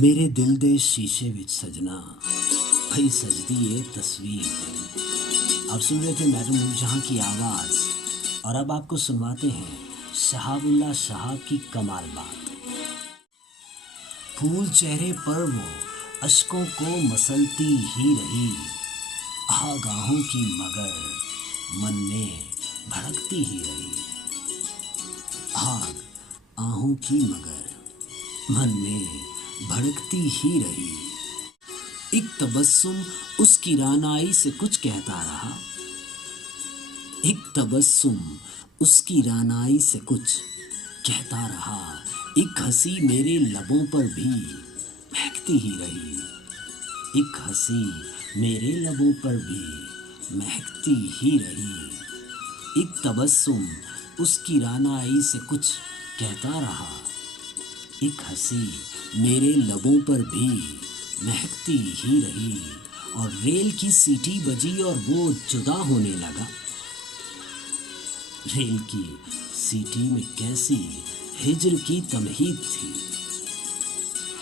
ਮੇਰੇ ਦਿਲ ਦੇ ਸ਼ੀਸ਼ੇ ਵਿੱਚ सजना भई सजदी ये तस्वीर है। आप सुन रहे थे मैडम नूरजहां की आवाज़ और अब आपको सुनवाते हैं शहाबुल्लाह शहाब की कमाल बात। फूल चेहरे पर वो अश्कों को मसलती ही रही, आगाहों की मगर मन में भड़कती ही रही। आग आहों की मगर मन में भड़कती ही रही। एक तबस्सुम उसकी रानाई से कुछ कहता रहा, एक तबस्सुम उसकी रानाई से कुछ कहता रहा। एक हंसी मेरे लबों पर भी महकती ही रही, एक हंसी मेरे लबों पर भी महकती ही रही। एक तबस्सुम उसकी रानाई से कुछ कहता रहा, एक हंसी मेरे लबों पर भी महकती ही रही। और रेल की सीटी बजी और वो जुदा होने लगा। रेल की सीटी में कैसी हिज्र की तमहीद थी,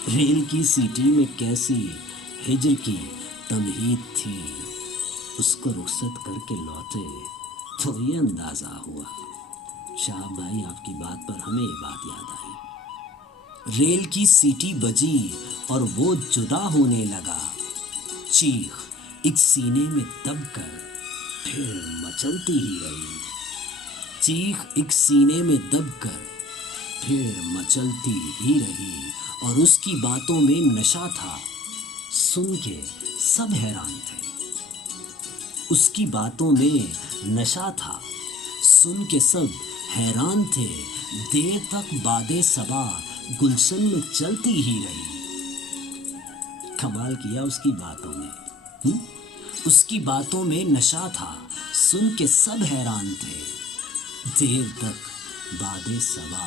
रेल की सीटी में कैसी हिज्र की तमहीद थी। उसको रुखसत करके लौटे तो ये अंदाज़ा हुआ। शाह भाई आपकी बात पर हमें ये बात याद आई। रेल की सीटी बजी और वो जुदा होने लगा। चीख एक सीने में दबकर फिर मचलती ही रही, चीख एक सीने में दबकर फिर मचलती ही रही। और उसकी बातों में नशा था, सुन के सब हैरान थे। उसकी बातों में नशा था, सुन के सब हैरान थे। देर तक बादे सबा गुलशन में चलती ही रही। कमाल किया उसकी बातों में, उसकी बातों में नशा था, सुन के सब हैरान थे। देर तक बादे सबा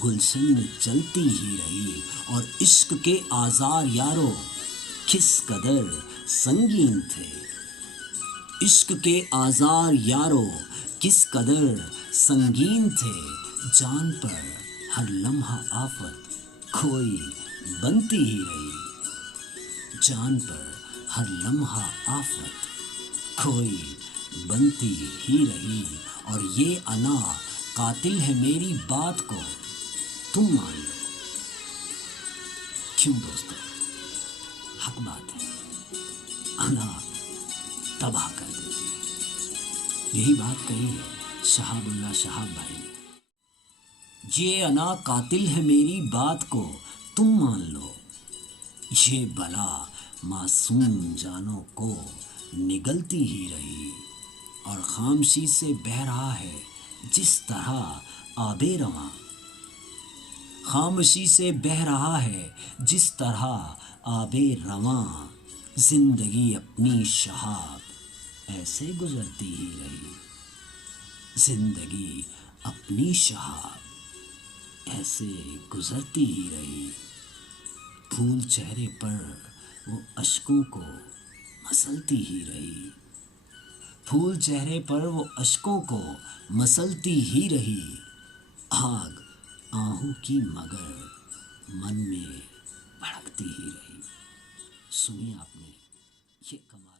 गुलशन में चलती ही रही। और इश्क के आज़ार यारो किस कदर संगीन थे, इश्क के आज़ार यारो किस कदर संगीन थे। जान पर हर लम्हा आफत कोई बनती ही रही, जान पर हर लम्हा आफत कोई बनती ही रही। और ये अना कातिल है मेरी बात को तुम मान लो। क्यों दोस्तों, हक बात है, अना तबाह कर देती है। यही बात कही है शहाबुल्लाह शहाब भाई ने। ये अना कातिल है मेरी बात को तुम मान लो, ये बला मासूम जानों को निगलती ही रही। और खामोशी से बह रहा है जिस तरह आबे रवां, खामोशी से बह रहा है जिस तरह आबे रवां। जिंदगी अपनी शहाब ऐसे गुजरती ही रही, जिंदगी अपनी शहाब ऐसे गुजरती ही रही। फूल चेहरे पर वो अश्कों को मसलती ही रही, फूल चेहरे पर वो अश्कों को मसलती ही रही। आग आहों की मगर मन में भड़कती ही रही। सुनिए आपने ये कमाल।